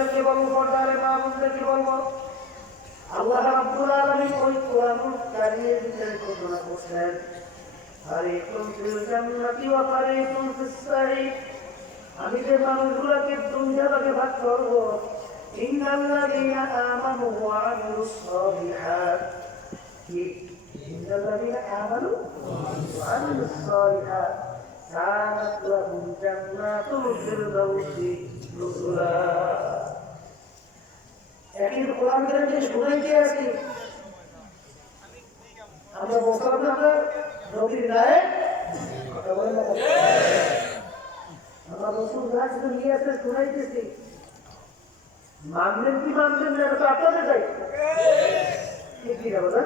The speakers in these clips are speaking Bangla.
ভাইদেরকে বলবো, পর্দারে মা বোনদেরকে বলবো, আল্লাহ রাব্বুল আলামিন ওই কোরআনুল কারীমের ভিতরে ঘোষণা করছেন, ফারিকুন ফিল জান্নাতি ওয়া ফারিকুন ফিস সাঈর। আমি যে মানুষগুলোকে দুনিয়া ভাগে ভাগ করব, ইন্নাল্লাযীনা আমানু ওয়া আমিলুস সালিহাত, কি ইন্নাল্লাযীনা আমানু ওয়া আমিলুস সালিহাত কানাত লাহুম জান্নাতুল ফিরদাউসি নুজুলা। একই কোরআন থেকে শুনাইতে আছি, আমরা বলতাম না আমরা নবীর গায়ে কথা বলেন না, আমরা রসুল গাছ নিয়ে আসে শুনাইতেছি, মানবেন কি মানবেন না তো আপনাদের দায়িত্ব, ঠিক আছে?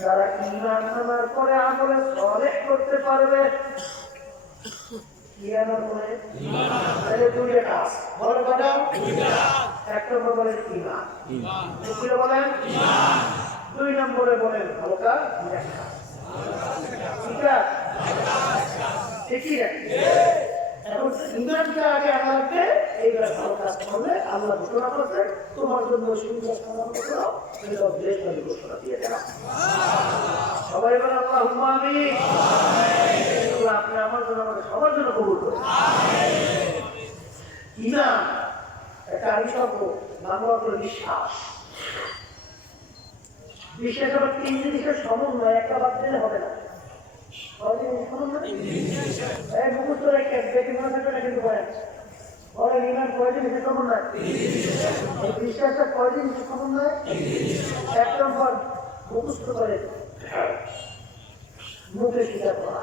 যারা ঈমান আনার পরে আমলে সালেহ করতে পারবে, ঈমান করে তাহলে দুইটা কাজ বলে, কটা? এক নম্বর বলেন ঈমান, দ্বিতীয় বলেন ঈমান, দুই নম্বরে বলেন ভালো কাজ, ঠিক আছে? ঠিকই আছে। এখন ঈমানটা আগে আনা লাগবে, এইগুলা ভালো কাজ করলে আল্লাহ ঘোষণা করছে তোমার জন্য সুন্দর সাধারণ করো, এটা দেশ নবী ঘোষণা দিয়ে দেন। সবাই বলেন আল্লাহুম্মা আমিন। আপনি আমার জন্য আমাদের সবার জন্য কবুল করুন। ঈমান একটা আরবি শব্দ, বাংলা অর্থ বিশ্বাস। বিশ্বাস আবার তিন জিনিসের সমন্বয়, একটা বাদ দিলে হবে না। মুখস্থ রেখে দেখে মনে থাকবে না, কিন্তু বলেন বলেন ঈমান কয় জিনিসের সমন্বয়? বিশ্বাসটা কয় জিনিসের সমন্বয়? এক নম্বর মুখস্থ করে মুখে স্বীকার করা,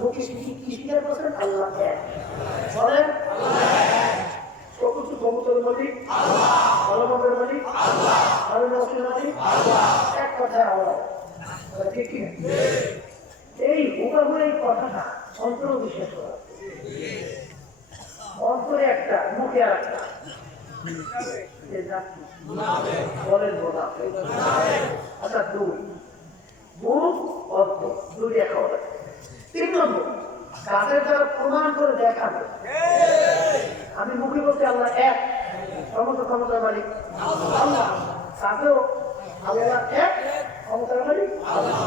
মুখে কি স্বীকার করছেন? আল্লাহ এক। বলেন সবকিছু ক্ষমতার মালিক আল্লাহ, ভালোবাসার মালিক আল্লাহ, ভালোবাসার মালিক আল্লাহ, এক কথায় আল্লাহ। ঠিক কি? এই হুবহু এই কথাটা অন্তর বিশ্বাস করা, অন্তরে একটা মুখে আর একটা, বলেন মুনাফিক। আচ্ছা, দুই মুখ অর্থ দুই দেখা হবে। তিন নম্বর কাজের দ্বারা প্রমাণ করে দেখাবে, আমি মুখে বলছি আল্লাহ এক, সমস্ত ক্ষমতার মালিক আল্লাহ, কাজেও আল্লাহ এক, ক্ষমতার মালিক আল্লাহ।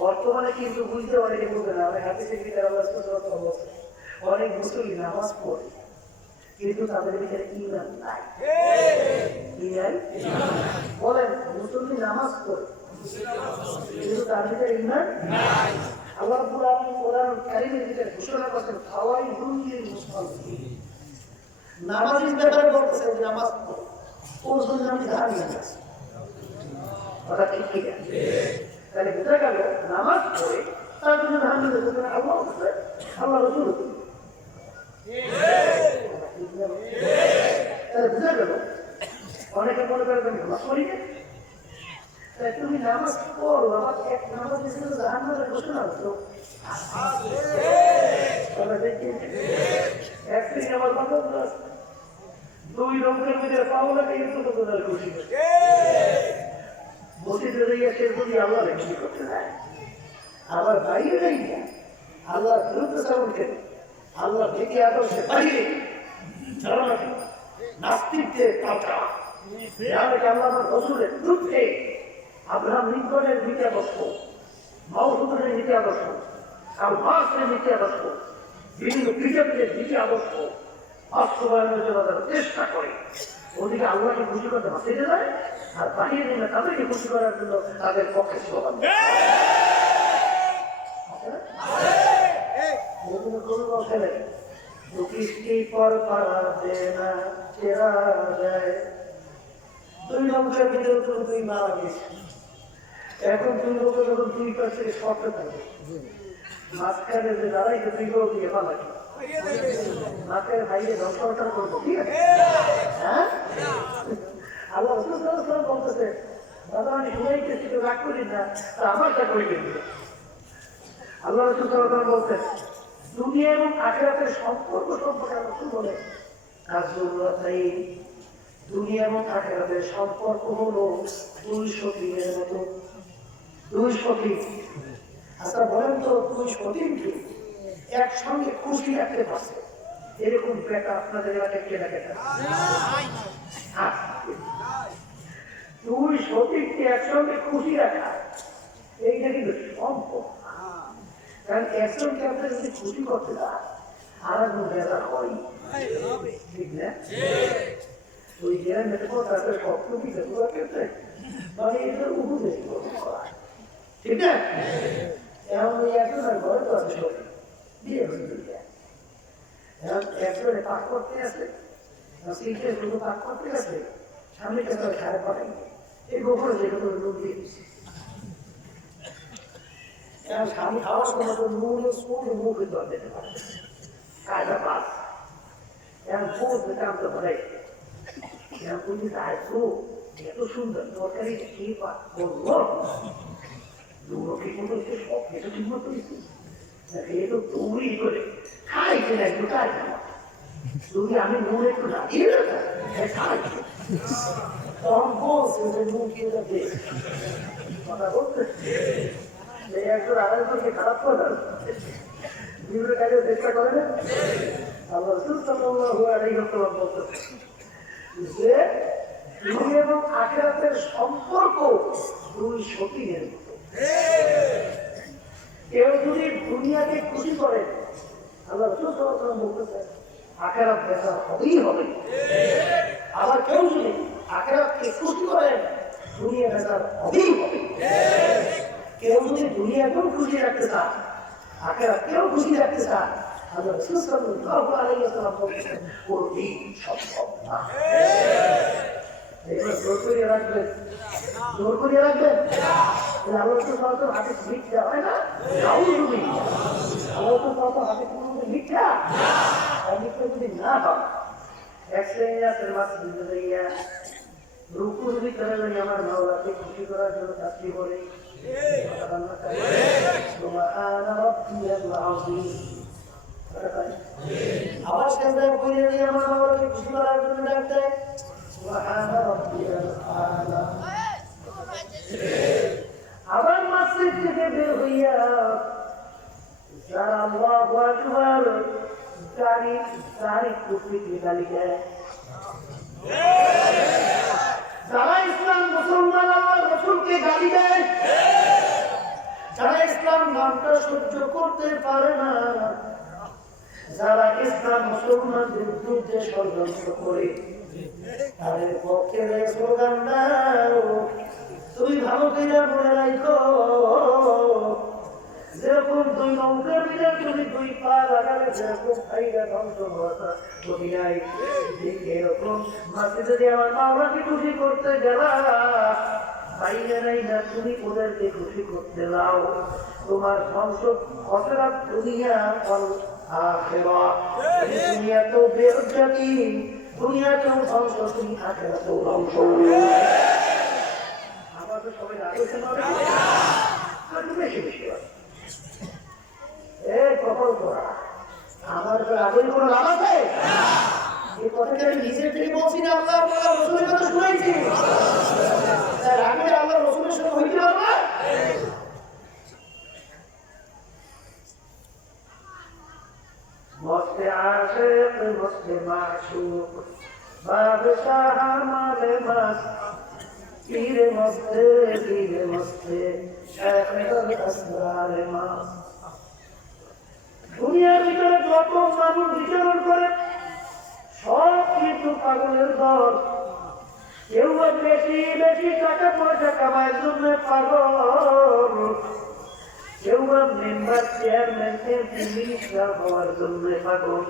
বর্তমানে কিন্তু বুঝতে অনেকে বলবে না, অনেক হাতে সেক্রেটারি অনেক মুসলিম নামাজ পড়ে, কিন্তু তাদের ভিতরে ঈমান নাই। বলেন মুসলিম নামাজ পড়ে কিন্তু তার ভিতরে ঈমান নাই। আল্লাহ রাব্বুল আলামিন কোরআন কারীমের ভিতরে ঘোষণা করেছেন ফাওয়াইদুল লিল মুসাল্লিন, নামাজের ব্যাপারে বলতেছে যে নামাজ পড়ে ওর জন্য আমি ধারণা আছে। কথা ঠিক ঠিক আছে? তাহলে বোঝা গেল নামাজ পড়ে তার জন্য ধারণা আছে, আল্লাহ আল্লাহ রসুল। তাহলে বোঝা গেল অনেকে মনে করেন আমি নামাজ পড়ি না, তাই তুমি নামাজ পড়ো, আমার এক নামাজ ধারণা ঘোষণা হতো একদিন আমার দুই রঙের ভিতরে পাও লাগে কিন্তু বোঝার খুশি মসজিদে যাইয়াছে যদি আল্লাহ খুশি করতে দেয়, আবার বাইরে যাইয়া আল্লাহর বিরুদ্ধে শ্রবণ করে আল্লাহ থেকে আদর্শে বাইরে নাস্তিকদের কাটা আল্লাহ রসুলের বিরুদ্ধে, আব্রাহাম লিঙ্কনের নীতি আদর্শ, মাওসুদের নীতি আদর্শ, আলমাসের নীতি আদর্শ, বিভিন্ন ক্রিকেটের নীতি আদর্শ বাস্তবায়নের জন্য তারা চেষ্টা করে, ওদিকে আল্লাহকে খুশি করতে বাঁচিয়ে যায়, আর বাহিরে নিয়ে তাদেরকে খুশি করার জন্য তাদের পক্ষে স্লোগান খেলে বৃষ্টি পর দেনা চেরা যায়। দুই লোকের ভিতরে তো দুই মারা গেছে, এখন দুই লোকের যখন দুই পাশে শর্ত থাকে মাঝখানে যে দাঁড়াই দুই লোক দিয়ে পালা মাঝখানে ভাইয়ে দর্শনটা করবো, ঠিক আছে? হ্যাঁ, আল্লাহ বলতেছে দাদা আমি শুনাইতেছি তো রাগ করি না, আমারটা করে দিবে। আল্লাহ রসুল বলতেন দুনিয়া এবং আখিরাতের সম্পর্ক সম্পর্কে রসুল বলে দুনিয়া এবং আখিরাতের সম্পর্ক হলো দুই সতীনের মতো। দুই সতী, আচ্ছা বলেন তো দুই সতীন কি? একসঙ্গে খুশি রাখতে পারছে এরকম বেটা আপনাদের এলাকায় কে লাগে না? দুই সতীকে একসঙ্গে খুশি রাখা এইটা কিন্তু সম্ভব। কারণ একজনকে আপনি যদি খুশি করতে চান আর একজন বেজার হয়, ঠিক না? ওই গ্রামে তাদের সবটুকু বেগুলা খেতে মানে এদের উপদেশ করা, ঠিক না? এখন ওই একজনের ঘরে তো আছে সত্যি বিয়ে হয়ে যায়, এখন একজনে পাক করতে আসে, সিটে শুধু পাক করতে আসে, সামনে কাছে খারাপ পাঠাই এই গোপনে যেগুলো লোক দিয়ে দিচ্ছে। এখন স্বামী খাওয়ার সময় তো নুনের স্কুল মুখে জল দিতে পারে কায়দা পাস। এখন বহুত কাম তো করে এখন তুমি আসবো এত সুন্দর তরকারি কি বলবো দুটো কি মতো সব কিছু ঠিক মতো এ তো তুমি করে খাইছে না একটু খাই তুমি আমি নুন একটু না দিয়ে খাই তখন বলছে যে নুন কিনে দে কথা বলতে একজন আরেকজনকে খারাপ করে বিভিন্ন কাজে চেষ্টা করে না। আল্লাহ রাসূল সাল্লাল্লাহু আলাইহি ওয়াসাল্লাম বলতেন যে দুনিয়া এবং আখিরাতের সম্পর্ক দুই সতীনের মতো। কেউ যদি দুনিয়াকে খুশি করে আল্লাহ রাসূল সাল্লাল্লাহু আলাইহি ওয়াসাল্লাম বলতেছেন আখিরাত বেজার হবেই হবে। আবার কেউ যদি আখিরাতকে খুশি করে দুনিয়া বেজার হবেই হবে। কেউ যদি দুনিয়াকেও খুশি রাখতে চান আখিরাতকেও খুশি রাখতে চান আল্লাহ রাসূল সাল্লাল্লাহু আলাইহি ওয়াসাল্লাম বলতেছেন কোনটি সম্ভব না। এবার জোর করে রাখবেন, জোর করে রাখবেন। আল্লাহ রাসূল সাল্লাল্লাহু আলাইহি ওয়াসাল্লাম হাতে মিথ্যা হয় না, নাউযুবিল্লাহ। আল্লাহ রাসূল সাল্লাল্লাহু আলাইহি ওয়াসাল্লাম হাতে কোনো মিথ্যা মিথ্যা যদি না হয় এক শ্রেণীর মাসজিদে যাইয়া রুকু যদি করে আমার মাওলাকে খুশি করার জন্য তাসবিহ বলে সুবহান রাব্বিয়াল আযীম, আবার সেজদায় পড়ে নিয়ে আমার মাওলাকে খুশি করার জন্য ডাক দেয় সুবহান রাব্বিয়াল আ'লা। আবার মসজিদ থেকে বের হইয়া যারা আল্লাহু আকবার তারিখ কুফরিকে গালি দেয়, যারা ইসলাম মুসলমান আল্লাহর রাসূলকে গালি দেয়, যারা ইসলাম নামটা সহ্য করতে পারে না, যারা ইসলাম মুসলমানদের বিরুদ্ধে ষড়যন্ত্র করে তাদের পক্ষে স্লোগান দাও, তুমি ভালো করে মনে রাখো যেরকম দুই নৌকার মিলে তুমি দুই পা লাগালে যেরকম খাইরা ধ্বংস হওয়া দুনিয়ায় ঠিক এরকম মাঝে যদি আমার মাওলাকে খুশি করতে গেলা বাইরে নাই না তুমি ওদেরকে খুশি করতে দাও, তোমার ধ্বংস খসরা দুনিয়া আখিরাত। দুনিয়া তো বেইজ্জতি, দুনিয়া তো ধ্বংস, তুমি আখিরাত তো ধ্বংস। আমাদের সবাই আলোচনা আর বেশি বেশি কখন করা আমার আগের কোনো লাভ আছে? এই কথাটা আমি নিজের থেকে বলছি না, আল্লাহ রসুলের কথা শুনাইছি। তার আগে আল্লাহ রসুলের সঙ্গে হইতে পারবে? মস্তে আশিক মস্তে মাশুক বাদশাহ মালে মাস পীরে মস্তে পীরে মস্তে শাইখুল আসরার মাস। দুনিয়ার ভিতরে যত মানুষ বিচরণ করে সব কিছু পাগলের দল। কেউ বেশি বেশি টাকা পয়সা কামায় জন্য পাগল, কেউ মেম্বার চেয়ারম্যান মিনিস্টার হওয়ার জন্য পাগল,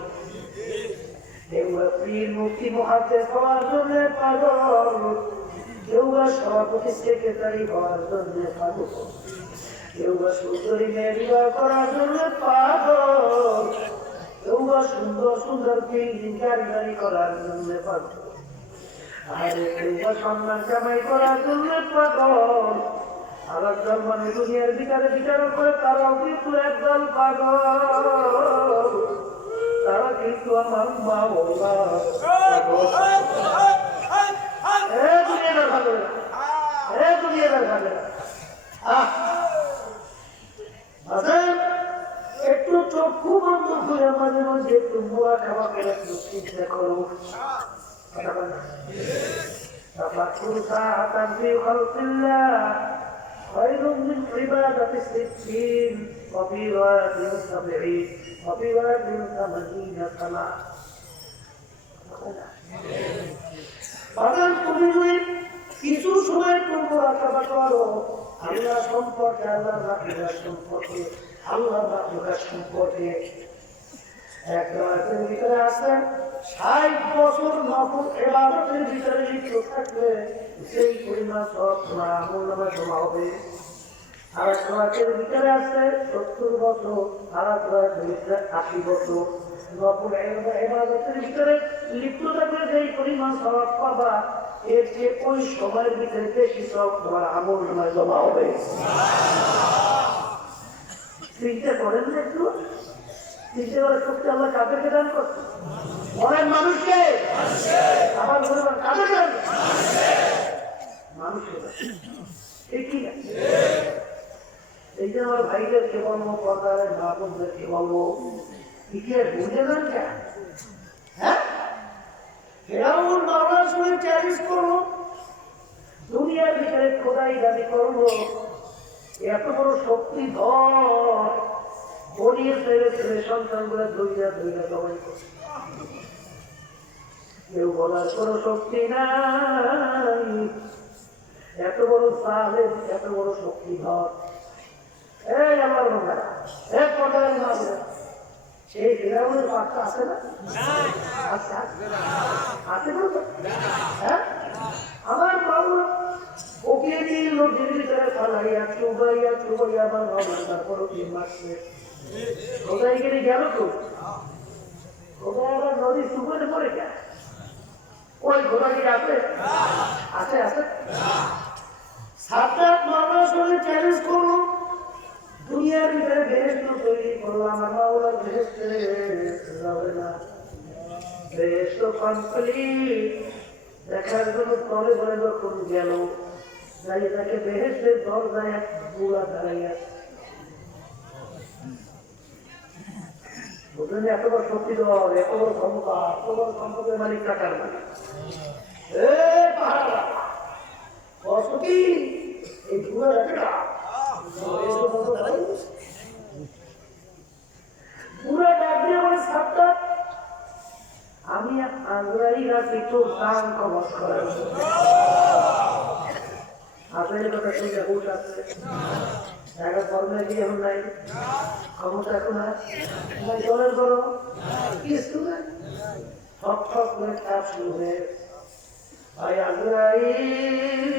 কেউ পীর মুফতি মুহাদ্দিস হওয়ার জন্য পাগল, কেউ সভাপতি সেক্রেটারি হওয়ার জন্য পাগল, কেউ বা সুন্দরী মেয়ে বিবাহ করার জন্য পাগল, কেউ বা সুন্দর সুন্দর বিল্ডিং গাড়ি করার জন্য পাগল, আর কেউ বা সম্মান কামাই করার জন্য পাগল। আবার জন্মানে দুনিয়ার বিচারে বিচারণ করে তারাও কিন্তু একদল পাগল, তারা কিন্তু আমার মাওলা দুনিয়ার ভালো দুনিয়ার ভালো একটু চক্ষু বন্ধ করে মাঝে মাঝে একটু মোড়া খাওয়া করে একটু চিন্তা করো। تفكر ساعة في خلق الله خير من عبادة 60 وفي رواية 70 وفي رواية 80 سنة. বাগান তুমি যদি কিছু সময় একটু মোরাকাবা করো আল্লাহ সম্পর্কে, আল্লাহ রাখা সম্পর্কে, আল্লাহ রাখা সম্পর্কে, এক রাতের ভিতরে আছে ৬০ বছর নফল ইবাদতের ভিতরে লিপ্ত থাকলে সেই পরিমাণ সব তোমার আমলনামায় জমা হবে। আর এক রাতের ভিতরে আছে ৭০ বছর, আর এক রাতের ভিতরে ৮০ বছর নফল ইবাদতের ভিতরে লিপ্ত থাকলে যেই পরিমাণ সওয়াব পাবা এর চেয়ে ওই সময়ের ভিতরে বেশি সব তোমার আমলনামায় জমা হবে। চিন্তা করেন না একটু? চিন্তা করার শক্তি আল্লাহ কাদেরকে দান করছে? অনেক মানুষকে। আবার বলবেন কাদেরকে দান? মানুষকে। ঠিকই না? এই যে আমার ভাইদেরকে বলবো, পর্দারের মা বোনদেরকে বলবো, কি আর বুঝে যান কেন? হ্যাঁ, ফেরাউন মাওলার সঙ্গে চ্যালেঞ্জ করবো, দুনিয়ার ভিতরে খোদাই দাবি করবো, এত বড় শক্তিধর বনিয়ে ছেড়ে ছেড়ে সন্তানগুলো ধৈর্য জমাই করছে। কেউ বলার কোনো শক্তি নাই, এত বড় সাহেব, এত বড় শক্তিধর। এই আমার বাংলা, এক পর্যায়ে মাঝে সেই ফেরাউনের পাঠটা আছে না? আচ্ছা আছে বলতো? হ্যাঁ, আমার বাবু ওকে দিয়ে নদীর ভিতরে ফালাইয়া চুবাইয়া চুবাইয়া আমার বাবু তারপরও ৩ মাস কোথায় গেলে গেল তো? কোথায় আবার নদী চুবনে পড়ে গেল? ওই ঘোড়া কি আছে? আছে আছে। সাদ্দাত মাওলার সঙ্গে চ্যালেঞ্জ করলো, দুনিয়ার ভিতরে বেহেশত তৈরি করলাম, আমার মাওলার বেহেশতে যাবে না। বেহেশত কমপ্লিট দেখার জন্য তলে ধরে যখন গেল, যাই তাকে বেহেশতের দরজায় এক বুড়া দাঁড়াইয়া। বুঝলেন, এত বড় শক্তিধর, এত বড় ক্ষমতা, এত বড় সম্পদের মালিক, টাকার মালিক। এই বুড়া রাখা পুরা ডাক দিয়ে বলে, সাদ্দাত আমি আজরাইল আছি তোর কান কবজ করার জন্য। আজরাইলের কথা শুনে হুশ আছে, জায়গা কর্মে গিয়ে এখন নাই, ক্ষমতা এখন নাই, জলের গরম কিছু নাই, ঠক ঠক করে কাজ শুরু হয়ে ভাই আজরাইল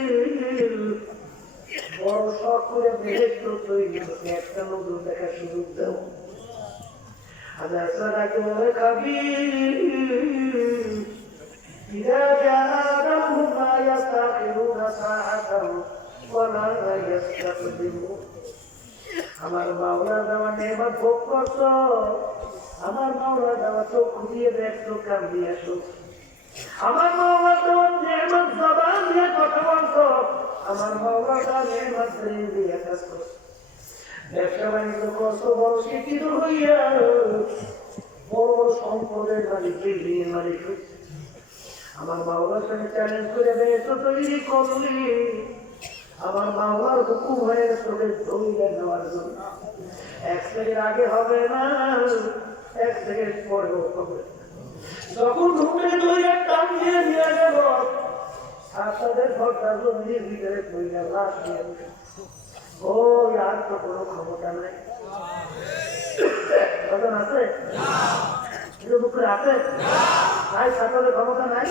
বড় শখ করে বেহেশত তৈরি করতে একটা নজর দেখার সুযোগ দেও। হাজার বলে খাবি আমার মাওলা দেওয়া নেমত ভোগ করছ, আমার মাওলা দেওয়া চোখ দিয়ে দেখছো, কান দিয়ে আসো, আমার মাওলা দেওয়া নেমত জবান দিয়ে কথা বলছ, আমার মাওলা দেওয়া নেমত দিয়ে কাজ করছো, ব্যবসা বাণিজ্য করছো, বড় শিক্ষিত হইয়া বড় বড় সম্পদের মালিক, বিল্ডিং মালিক হচ্ছে। আমার মাওলার সঙ্গে চ্যালেঞ্জ করে বেশ তৈরি করলি, আমার মাওলার হুকুম হয়ে তোকে ধরে নেওয়ার জন্য। 1 সেকেন্ড আগে হবে না, 1 সেকেন্ড পরেও হবে। যখন ঢুকে ধরে টান দিয়ে নিয়ে গেল, সাথে ঘরটা জমির ভিতরে ধরে লাশ নিয়ে গেল। ও আর তো কোনো ক্ষমতা নাই, আছে বুকের আছে নাই, সাথে ক্ষমতা নাই।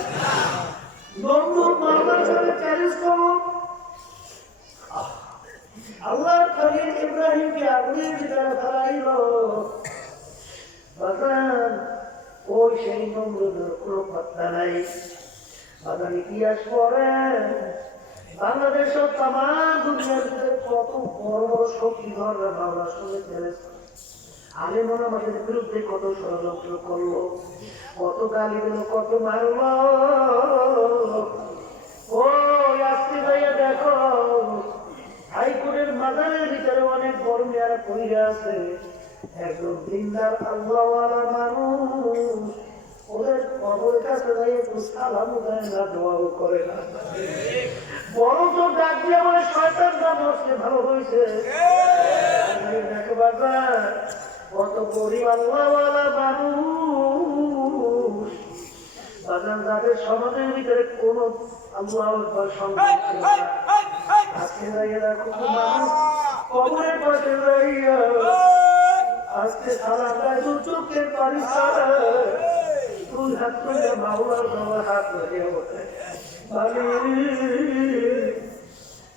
নন্দন মাওলার সঙ্গে চ্যালেঞ্জ করো, আল্লাহর খলিল ইব্রাহিমকে আগুনের ভিতরে ফেলাইল। বাজান ওই সেই নমরুদের কোনো পাত্তা নাই। বাজান ইতিহাস পড়ে বাংলাদেশ তাম দুনিয়ার ভিতরে কত বড় বড় শক্তিধর মাওলার সঙ্গে চ্যালেঞ্জ করে। আলেমরা আমাদের বিরুদ্ধে কত ষড়যন্ত্র করলো, কত গালি দিল, কত মারল। ও আসতে ভাইয়া দেখো, হাইকোর্টের মাজারের ভিতরে অনেক বড় মেয়ারা পড়িয়া আছে, একজন দিনদার আল্লাহওয়ালা মানুষ ওদের কবরের কাছে যাই একটু সালামও দেয় না, দোয়াও করে না, বড় তো ডাক দিয়ে বলে শয়তান না বসলে ভালো হয়েছে। কত গরিব আল্লাহওয়ালা মানুষ বাজার যাদের সমাজের ভিতরে কোন আল্লাহ সম্মান আজকে এরা খুব মানুষ কবরের পাশে যাইয়া আজকে সারা গায়ে চোখের পানি ছাড়া তুই হাত করে মাওলার বাবার হাত ধরে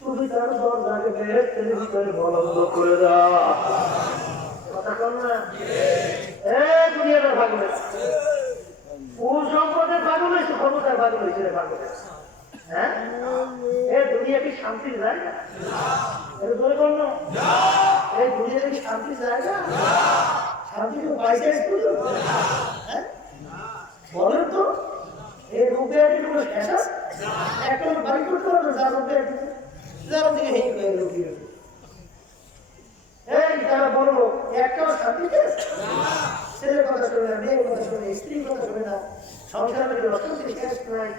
তুমি তার দরজাকে বেহেশতের ভিতরে বলন্দ করে দাও। কথা কর না, দুনিয়াটা ভাগ হয়েছে, কোন সম্পদের ভাগ হয়েছে, ক্ষমতার ভাগ হয়েছে রে ভাগ হয়েছে। হ্যাঁ, দুনিয়া কি শান্তির জায়গা? এটা ধরে বল না, এই দুনিয়াটা কি শান্তির জায়গা? শান্তি তো বাইরে হ্যাঁ বলেন তো, এই রূপে কোনো শেষ একটা বাড়ি করতে পারবে যার রূপে যার দিকে হেই রুপিয়ে এই যারা বড় লোক একটাও শান্তি ছেলের কথা শুনে না, মেয়ের কথা শুনে, স্ত্রীর কথা শুনে না, সংসারের অশান্তি শেষ নাই।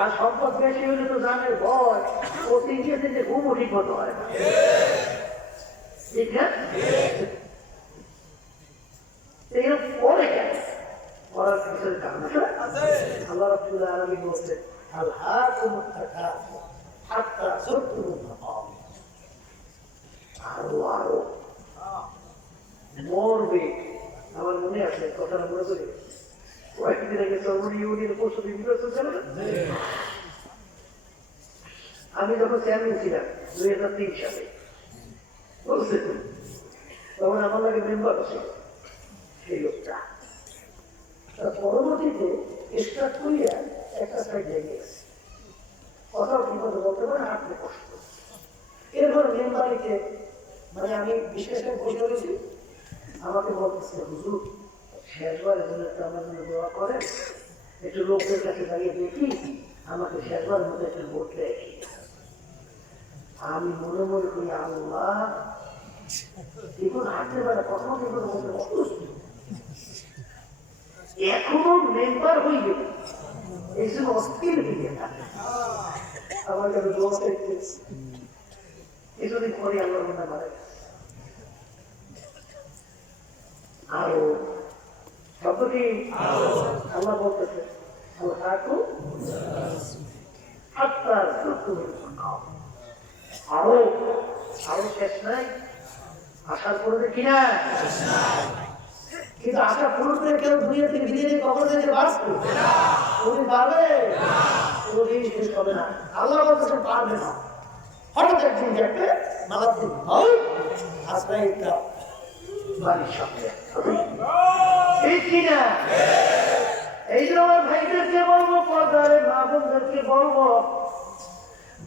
আর সম্পদ বেশি হলে তো জানের ভয়, ও তিনটে তিনটে ঘুমও ঠিক মতো হয় না, ঠিক না? এইরকম পরে কেন পড়ার পিছনে কারণ আল্লাহ রাব্বুল আলামিন বলছেন আল্লাহকুমুত তাকাসুর হাত্তা যুরতুমুল মাকাবির। আরো আরো মরবে। আমার মনে আছে কথাটা মনে করি, কয়েকদিন আগে চরমনি ইউনিয়নের পরিষদ নির্বাচন ছিল না, আমি যখন চেয়ারম্যান ছিলাম 2003 সালে বলছেন, তখন আমার লাগে মেম্বার ছিল সেই লোকটা। পরবর্তীতে স্টার্ট করিয়া একটা সাইড লেগে গেছে, কথাও ঠিক মতো বলতে পারে, হাঁটতে কষ্ট। এরপর মেম্বারিকে মানে আমি বিশেষ করে বসে রয়েছি, আমাকে বলতেছে হুজুর শেষবারের জন্য একটু আমার জন্য দোয়া করেন, একটু লোকদের কাছে দাঁড়িয়ে দেখি আমাকে শেষবারের মধ্যে একটু ভোট দেয়। আমি মনে মনে করি আল্লাহ এগুলো হাঁটতে পারে, কথা এগুলো বলতে অসুস্থ, এখনো মেম্বার হয়ে গেল, এই জন্য অস্থির হয়ে গেল। আমার কাছে দোয়া চাইতেছি, কিছুদিন পরে আল্লাহর মনে মারা গেছে। আরো শব্দটি আল্লাহ বলতেছে আরো আরো শেষ নাই, আশার করবে কিনা? কিন্তু আশা পূরণ করে কেউ দুনিয়া থেকে বিদায় নিয়ে কখনো যেতে পারবে? কোনদিন পারবে? কোনদিন শেষ হবে না। আল্লাহ বলতেছেন পারবে না। হঠাৎ একদিন দেখবে মালাদিন হয় আজকে একটা বাড়ির সামনে, ঠিক কিনা? এই জন্য আমার ভাইদেরকে বলবো, পর্দারে মা বোনদেরকে বলবো,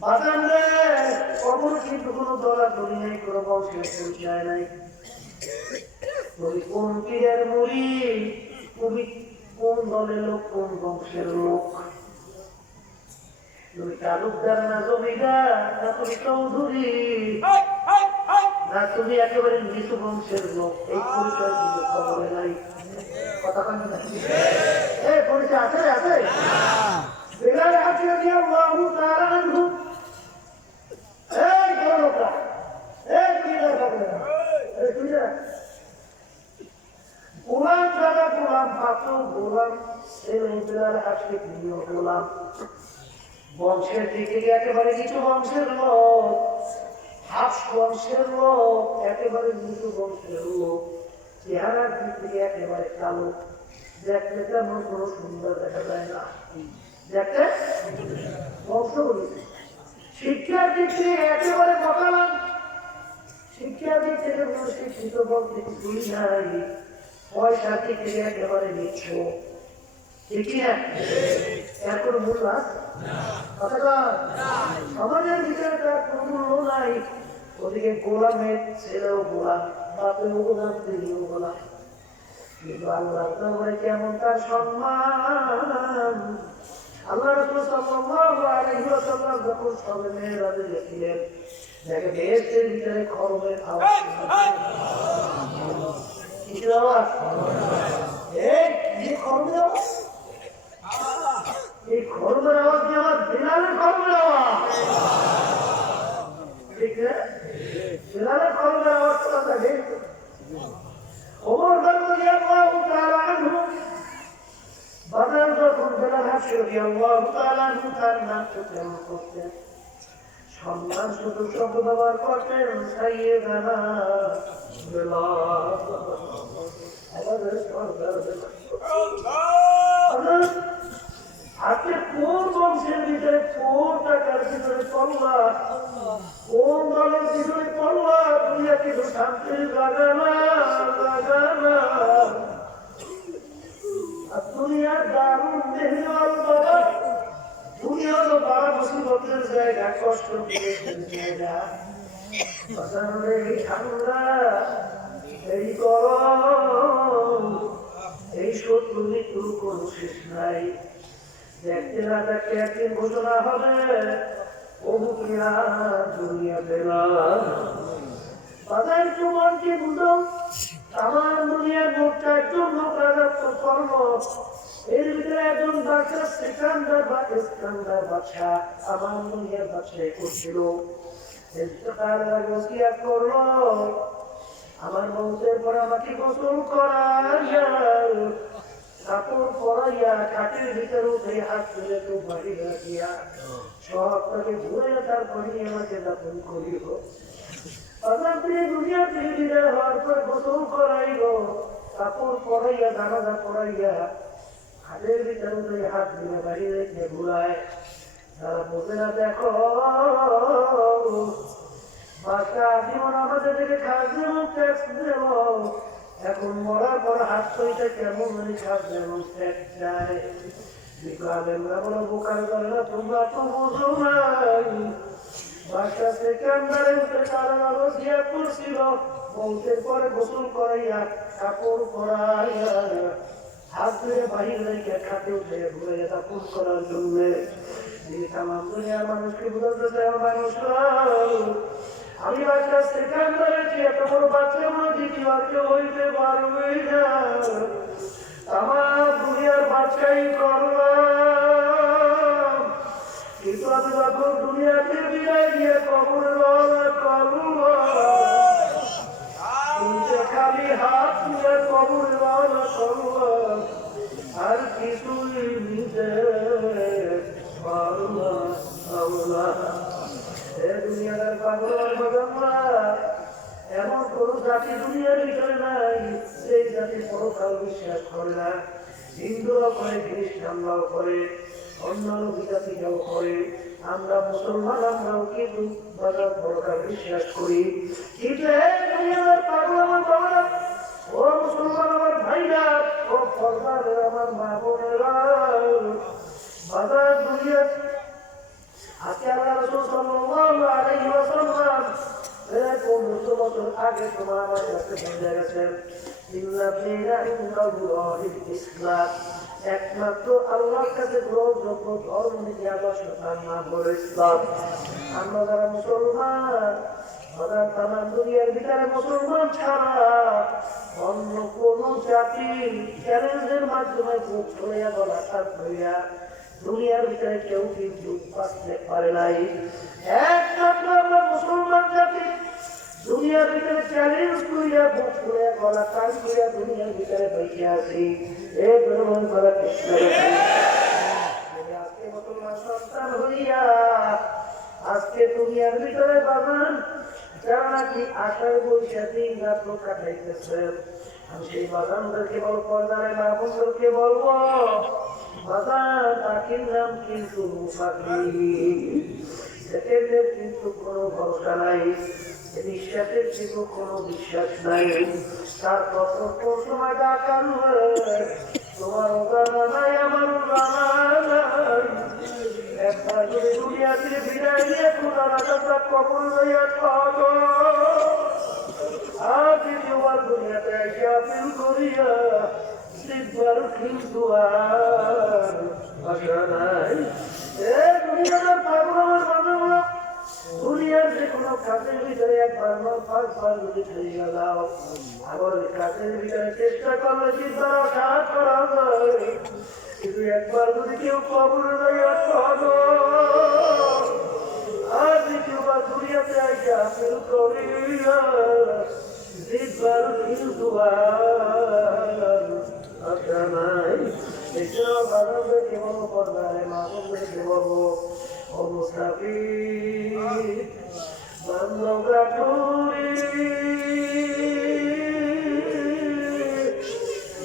বাজান রে কবর কিন্তু কোনো দলাদলি নেই, কোনো বংশের পরিচয় নাই। তুমি কোন পীরের মুরিদ, তুমি কোন দলের লোক, কোন বংশের লোক, তুমি তালুকদার না জমিদার, না তুমি চৌধুরী, না তুমি একেবারে নিচু বংশের লোক, এই পরিচয় কিন্তু খবরে নাই। কথা কান না, এই পরিচয় আছে আছে। বিলাল হাফিজ রাদিয়াল্লাহু তাআলা আনহু, এই বড় লোকরা, এই পীরের বাবা, এই পীরের গোলাম দাদা, গোলাম পাত্র, গোলাম ছেলে, বিলাল হাফিজ নিও গোলাম, বংশের দিকে একেবারে নিচু বংশের লোক, হাফ বংশের লোক, একেবারে নিচু বংশের লোক, চেহারার দিক থেকে একেবারে কালো, দেখতে তেমন কোনো সুন্দর দেখা যায় না, দেখতে বংশ বলেছে। শিক্ষার দিক থেকে একেবারে মকালাম, শিক্ষার দিক থেকে কোনো শিক্ষিত বলতে কিছুই নাই, পয়সার দিক থেকে একেবারে নিচ্ছ, ঠিক না? এর কোনো মূল্য আছে? সমাজের ভিতরে তার কোনো মূল্য নাই। ওদিকে গোলামের ছেলেও গোলাম, বাপেও গোলাম, দিদিও গোলাম, কিন্তু আল্লাহ দরবারে কেমন তার সম্মান। আল্লাহ রাসূল সাল্লাল্লাহু আলাইহি ওয়াসাল্লাম যখন সবে মেরাজে গেছিলেন, দেখে বেহেশতের ভিতরে খরমের আওয়াজ, কিসের আওয়াজ? এই খরমের আওয়াজ, এই খরমের আওয়াজ দিয়ে আমার বিড়ালের খরমের আওয়াজ, ঠিক না? বিড়ালের খরমের আওয়াজ তো আমরা হেই ওমর রাদিয়াল্লাহু তাআলা আনহু বাজার যখন বেলাল হাফসি রাদিয়াল্লাহু তাআলা আনহু তার নাম উচ্চারণ করতেন, সম্মান শুধু শব্দ ব্যবহার করতেন সাইয়েদানা বেলাল। আজকে কোন বংশের ভিতরে কোন টাকার ভিতরে পড়লা, কোন দলের ভিতরে পড়লা, দুনিয়া কিছু শান্তির লাগানা লাগানা। আর দুনিয়ার দারুণ মেহমান বাবা, দুনিয়া তো 12 মুসিবতের জায়গা, কষ্ট জায়গা। এই ঠান্ডা, এই গরম, এই শত্রু মৃত্যুর কোনো শেষ নাই। দেখতে না দেখতে একদিন ঘোষণা হবে অমুকিয়া দুনিয়া বেলা। বাজার তোমাকে বুঝো, আমার দুনিয়ার মোট 4 জন লোক রাজত্ব করলো। এর ভিতরে একজন বাদশা সিকান্দার বা ইস্কান্দার বাদশা আমার দুনিয়ার বাদশাহী করছিল। ইন্তেকালের আগে ওসিয়ত করলো, আমার মৌতের পর আমাকে গোসল করাইয়া, কাপড় পরাইয়া, খাটের ভিতরে উঠে হাত তুলে তো বাড়ি রাখিয়া সবটাকে ঘুরে তারপরে আমাকে দাফন করিল। দুনিয়া থেকে বিদায় হওয়ার পর গোসল করাইল, কাপড় পরাইয়া, জানাজা পরাইয়া, হাতের ভিতরে উঠে হাত তুলে বাড়ি রেখে ঘুরায়। তারা বলতে না, দেখো বাচ্চা জীবন আমাদের থেকে খাস দেব, ট্যাক্স দেব, এখন মরার পর হাত পয়সা কেমন খাস দেব, ট্যাক্স চায়। বিকালেরা বলো বোকার করে না, তোমরা তো বোঝো নাই। বাচ্চা সেকেন্ডারে উঠে তারা রসিয়া করছিল, বলতের পরে গোসল করাইয়া, কাপড় পরাইয়া, হাত ধরে বাহির রেখে খাতে উঠে ঘুরে দাফন করার জন্য। তিনি তামাম দুনিয়ার মানুষকে বোঝাতে চাই, মানুষরা আমি বাচ্চা সেকেন্ডারে এত বড় বাচ্চা আমার দ্বিতীয় কেউ হইতে পারবে না। আমার দুনিয়ার বাচ্চাই করলাম, কিন্তু আমি যখন দুনিয়াতে বিদায় দিয়ে কবরে খালি হাত নিয়ে কবরে করলাম, আর কিছুই নিতে পারলাম। দুনিয়ার পাগল বাবা, এমন কোন জাতি দুনিয়ার ভিতরে নাই সেই জাতি পরকাল বিশ্বাস করে না। হিন্দুরাও করে, খ্রিস্টানরাও করে, অন্য জাতিরাও করে। আমরা মুসলমান, আমরাও কিন্তু পরকাল বিশ্বাস করি। কিন্তু দুনিয়ার পাগল আমার বাবা, ও মুসলমান আমার ভাইরা, ও ফরমানের আমার মা বোনেরা, বাজার দুনিয়া আজকে আল্লাহ রাসূল সাল্লাল্লাহু আলাইহি ওয়াসাল্লাম 1500 বছর আগে তোমার আমার কাছে বলে গেছেন, ইন্না দীনা ইনদাল্লাহিল ইসলাম, একমাত্র আল্লাহর কাছে গ্রহণযোগ্য ধর্ম নিয়ে আদর্শ তার নাম হলো ইসলাম। আমরা যারা মুসলমান, আমরা তামাম দুনিয়ার ভিতরে মুসলমান ছাড়া অন্য কোন জাতি চ্যালেঞ্জের মাধ্যমে বুক ছড়িয়া গলা তার ধরিয়া দুনিয়ার ভিতরে কেউ কিন্তু বাঁচতে পারে নাই। একমাত্র আমরা মুসলমান জাতি দুনিয়ার ভিতরে চ্যালেঞ্জ করিয়া বুক করে গলা কান করিয়া দুনিয়ার ভিতরে বেঁচে আছি। এই গ্রহণ করা কৃষ্ণ আজকে মুসলমান সন্তান হইয়া আজকে দুনিয়ার ভিতরে বাগান যারা নাকি আষাঢ় বৈশাখী রাত্র কাটাইতেছেন, আমি সেই বাগানদেরকে বলবো, পর্দারে মা বন্ধুকে বলবো, বাগান পাখির নাম কিন্তু এদের কিন্তু কোনো ভরসা নাই, বিশ্বাসের কিন্তু কোনো বিশ্বাস নাই। তার কোন সময় ডাকাল তোমার জানা নাই, আমার জানা নাই। একবার যদি দুনিয়া থেকে বিদায় নিয়ে তোমার আকাশটা কখন লইয়া থাকো, আর দ্বিতীয়বার দুনিয়াতে এসে আপিল করিয়া শিখবার কিন্তু আর আশা নাই। দুনিয়ার পাগল আমার বাবা, দুনিয়ার যে কোনো কাজের ভিতরে একবার পাঁচবার যদি ফিরে যাও, আবার ওই কাজের ভিতরে চেষ্টা করলে কি তারা কাজ করা যায়, কিন্তু একবার যদি কেউ কবরে যাইয়া থাকো আর দ্বিতীয়বার দুনিয়াতে আইসা ফেল করিয়া জিতবার কিন্তু নাই। এছাড়াও বাজারদেরকে বলবো, পর্দারে মানুষদেরকে বলবো, অবস্থাপি বান্ধবরা টুরি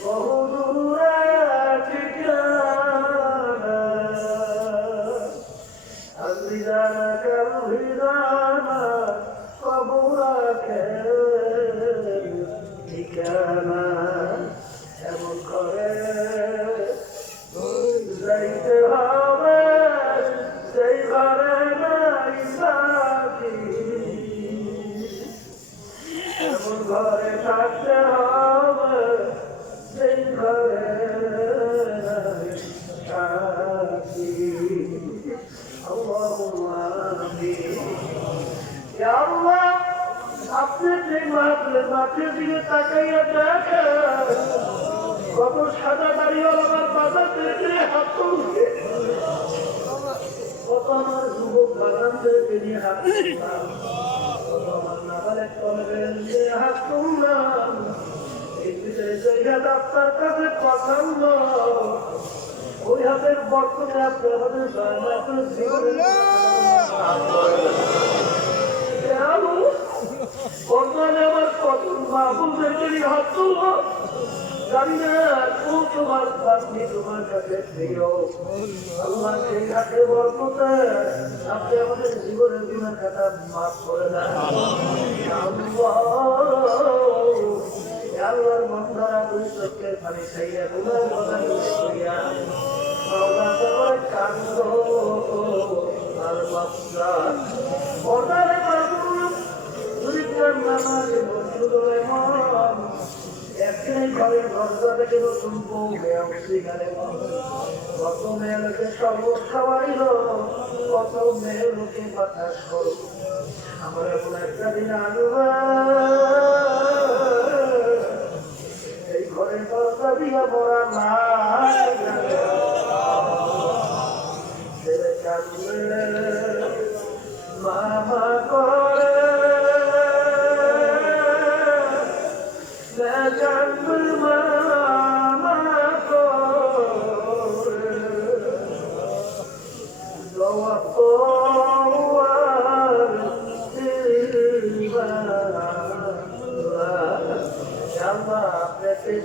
বহুদূরা ঠিকানা আলবিদানা কালবিদানা কবুরা ঠিকানা এমন করে যাইতে হবে সেই ঘরে নাই সাথী, এমন ঘরে থাকতে হবে সেই ঘরে নাই সাথী। আল্লাহুম্মা আমিন। ইয়া আল্লাহ, আপনি যে মাঠের দিকে তাকাইয়া দেখেন, কত সাদা দাড়িওয়ালা আমার বাজারদেরকে হাত তুলছে, কত আমার যুবক বাগানদেরকে নিয়ে হাত তুললাম, কত আমার নাবালেক তলবেন নিয়ে হাত তুললাম। এই ভিতরে জায়গা আপনার কাছে পছন্দ, ওই হাতের বর্তমানে আপনি আমাদের জীবনে বর্তমানে আমার কত মাহবুবদেরকে নিয়ে হাত তুলব, জানি না কোন তোমার আপনি তোমার কাছে প্রিয়। আল্লাহ সেই হাতে বরকতে আপনি আমাদের জীবনের বিমান খাতা মাফ করে দেন। আল্লাহর বন্ধারা দুই চোখের পানি খাইয়া গুনার কথা করিয়া মাওলা তোমার কান্দ আর বাচ্চা বর্দারে মাহবুব দুরিকার নামাজে বন্ধুরে মন একদিন ঘরের ঘরটা থেকে নতুন বউ মেয়ে সেখানে কত মেয়ে লোকে শরবত খাওয়াইল, কত মেয়ে লোকে বাতাস করল। আমার এখন একটা দিন আনবা এই ঘরের দরজা দিয়া মরা না ছেলে কাঁদলে মামা করে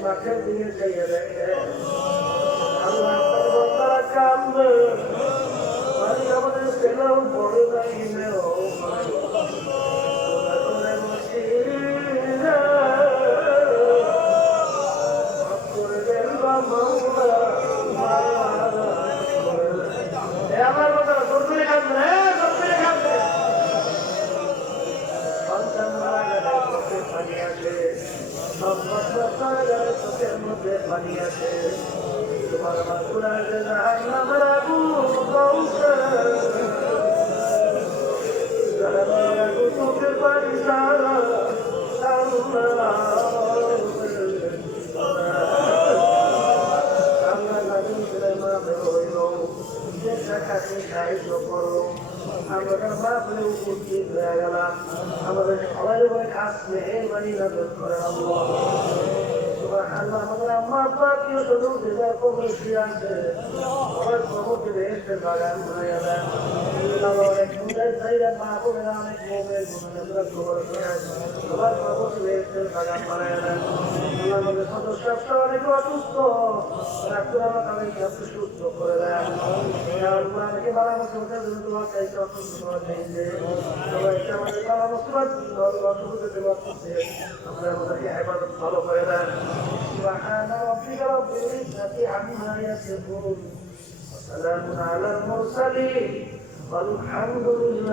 মাঠের দিকে চাইয়া দেখে আল্লাহ আপনার কান্দে আমাদের ছেলেও বড় নাই আমার কথা সরকারি কান্দে সন্তান মারা গেলে চোখে পানি আসে, চোখের মধ্যে পানি আছে। তোমার মাতুরার জাহান্নামের আগুন চোখের পানি সারা সাহায্য করো। আমরা বাপরে উপস্থিত হয়ে গেলাম, আমাদের সবাই কাজ মেহরবানি নজর করে আমাদের আম্মা আব্বা কেউ শুধু যেটা কবর ফিরে আসে সবাই কবরকে বেহেস্তে বাগান হয়ে গেলেন। অনেক সুন্দর চাইরা মা বোনেরা অনেক মোমের গুণেরা কবর ফিরে আসে সবার কবরকে বেহেস্তে বাগান বানিয়ে গেলেন। আমাদের সদস্য অনেক অসুস্থ, ডাক্তার আমাকে আপনি সুস্থ করে দেন। আমাকে পরামর্শ তোমার চাইতে অসুস্থ করা চাইছে সবাইকে আমাদের পরামর্শ অসুবিধা দেওয়া করছে, আমরা আমাদেরকে হেফাজত ভালো করে দেন। سبحان ربك رب العزة عما يصفون وسلام على المرسلين والحمد لله।